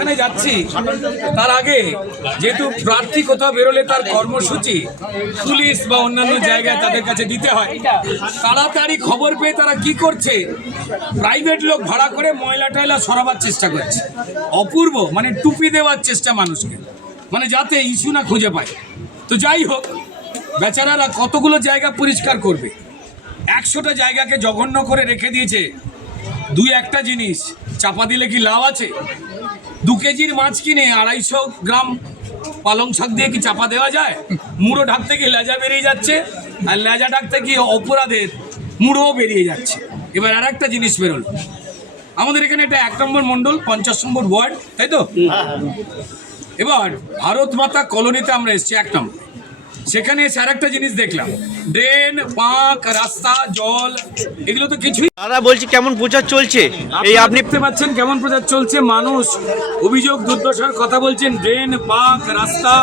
যেখানে যাচ্ছি তার আগে যেহেতু প্রার্থী কোথাও বেরোলে তার কর্মসূচি পুলিশ বা অন্যান্য জায়গায় তাদের কাছে দিতে হয়, তাড়াতাড়ি খবর পেয়ে তারা কি করছে, প্রাইভেট লোক ভাড়া করে ময়লা টয়লা সরাবার চেষ্টা করছে। অপূর্ব, মানে টুপি দেওয়ার চেষ্টা মানুষকে, মানে যাতে ইস্যু না খুঁজে পায়। তো যাই হোক, বেচারারা কতগুলো জায়গা পরিষ্কার করবে, 100টা জায়গাকে জঘন্য করে রেখে দিয়েছে। দুই একটা জিনিস চাপা দিলে কি লাভ আছে? 2 কেজির মাছ কিনে 250 গ্রাম পালং শাক দিয়ে কি চাপা দেওয়া যায়? মুড়ো ঢাকতে গিয়ে লেজা বেরিয়ে যাচ্ছে, আর লেজা ঢাকতে গিয়ে অপরাধের মুড়োও বেরিয়ে যাচ্ছে। এবার আর একটা জিনিস বেরোল, আমাদের এখানে এটা 1 নম্বর মণ্ডল, 50 নম্বর ওয়ার্ড, তাই তো? এবার ভারত মাতা কলোনিতে আমরা এসেছি 1 নম্বর। সেখানে এসে আর একটা জিনিস দেখলাম, ড্রেন, পাঁক, রাস্তা, জল, এগুলো তো কিছুই। দাদা বলছি কেমন প্রচার চলছে? এই আপনি দেখতে পাচ্ছেন কেমন প্রচার চলছে। মানুষ অভিযোগ দুর্দশার কথা বলছেন, ড্রেন, পাঁক, রাস্তা,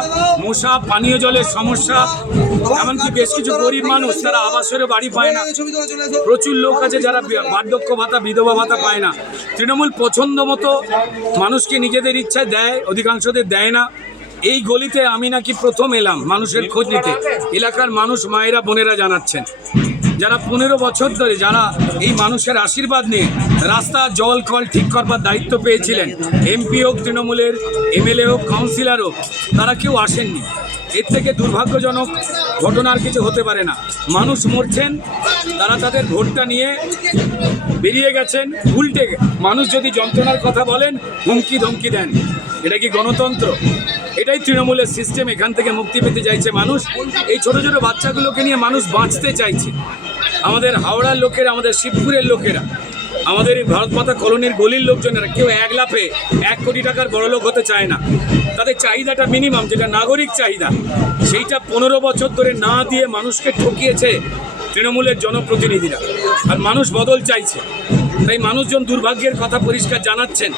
মশা, পানীয় জলের সমস্যা, এমনকি বেশ কিছু গরিব মানুষ তারা আবাসরে বাড়ি পায় না। প্রচুর লোক আছে যারা বার্ধক্য ভাতা, বিধবা ভাতা পায় না। তৃণমূল পছন্দ মতো মানুষকে নিজেদের ইচ্ছায় দেয়, অধিকাংশদের দেয় না। এই গলিতে আমি নাকি প্রথম এলাম মানুষের খোঁজ নিতে। এলাকার মানুষ, মায়েরা, বোনেরা জানাচ্ছেন, যারা 15 বছর ধরে যারা এই মানুষের আশীর্বাদ নিয়ে রাস্তা, জল, কল ঠিক করবার দায়িত্ব পেয়েছিলেন, এমপি হোক তৃণমূলের, এমএলএ হোক, কাউন্সিলর হোক, তারা কেউ আসেননি। এর থেকে দুর্ভাগ্যজনক ঘটনা আর কিছু হতে পারে না। মানুষ মরছেন, তারা তাদের ভোটটা নিয়ে বেরিয়ে গেছেন। উল্টে মানুষ যদি যন্ত্রণার কথা বলেন, হুমকি ধমকি দেন। এটা কি গণতন্ত্র? এটাই তৃণমূলের সিস্টেম। এখান থেকে মুক্তি পেতে চাইছে মানুষ। এই ছোট ছোট বাচ্চাগুলোকে নিয়ে মানুষ বাঁচতে চাইছে। আমাদের হাওড়ার লোকেরা, আমাদের শিবপুরের লোকেরা, আমাদের এই ভারত মাতা কলোনির গলির লোকজনেরা কেউ 1 লাফে 1 কোটি টাকার বড়লোক হতে চায় না। তাদের চাহিদাটা মিনিমাম, যেটা নাগরিক চাহিদা, সেইটা 15 বছর ধরে না দিয়ে মানুষকে ঠকিয়েছে তৃণমূলের জনপ্রতিনিধিরা। আর মানুষ বদল চাইছে। তাই মানুষজন দুর্ভাগ্যের কথা পরিষ্কার জানাচ্ছেন।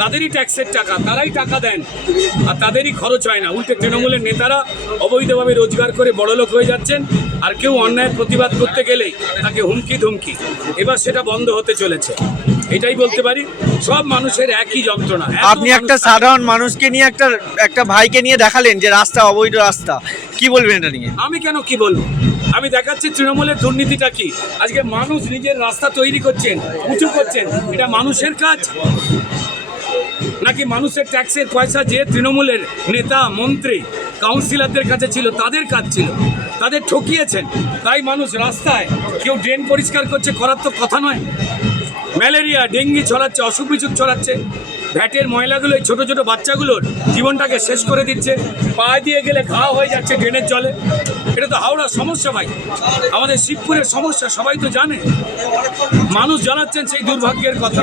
তাদেরই ট্যাক্সের টাকা, তারাই টাকা দেন, আর তাদেরই খরচ হয় না। উল্টে তৃণমূলের নেতারা অবৈধভাবে রোজগার করে বড়লোক হয়ে যাচ্ছেন। আর কেউ অন্যায়ের প্রতিবাদ করতে গেলেই তাকে হুমকি ধমকি। এবার সেটা বন্ধ হতে চলেছে, এটাই বলতে পারি। সব মানুষের একই যন্ত্রণা। আপনি একটা সাধারণ মানুষকে নিয়ে একটা ভাইকে নিয়ে দেখালেন যে রাস্তা অবৈধ রাস্তা, কি বলবেন এটা নিয়ে? আমি কেন কি বলবো? আমি দেখাচ্ছি তৃণমূলের দুর্নীতিটা কি। আজকে মানুষ নিজের রাস্তা তৈরি করছেন, উঁচু করছেন, এটা মানুষের কাজ নাকি মানুষের ট্যাক্সের পয়সা যে তৃণমূলের নেতা, মন্ত্রী, কাউন্সিলরদের কাছে ছিল, তাদের কাজ ছিল? তাদের ঠকিয়েছেন, তাই মানুষ রাস্তায়। কেউ ড্রেন পরিষ্কার করছে, করার তো কথা নয়। ম্যালেরিয়া, ডেঙ্গি ছড়াচ্ছে, অসুখ বিসুখ ছড়াচ্ছে। ভ্যাটের ময়লাগুলো এই ছোটো ছোটো বাচ্চাগুলোর জীবনটাকে শেষ করে দিচ্ছে। পা দিয়ে গেলে ঘা হয়ে যাচ্ছে ড্রেনের জলে। এটা তো হাওড়ার সমস্যা ভাই, আমাদের শিবপুরের সমস্যা, সবাই তো জানে। মানুষ জানাচ্ছেন সেই দুর্ভাগ্যের কথা।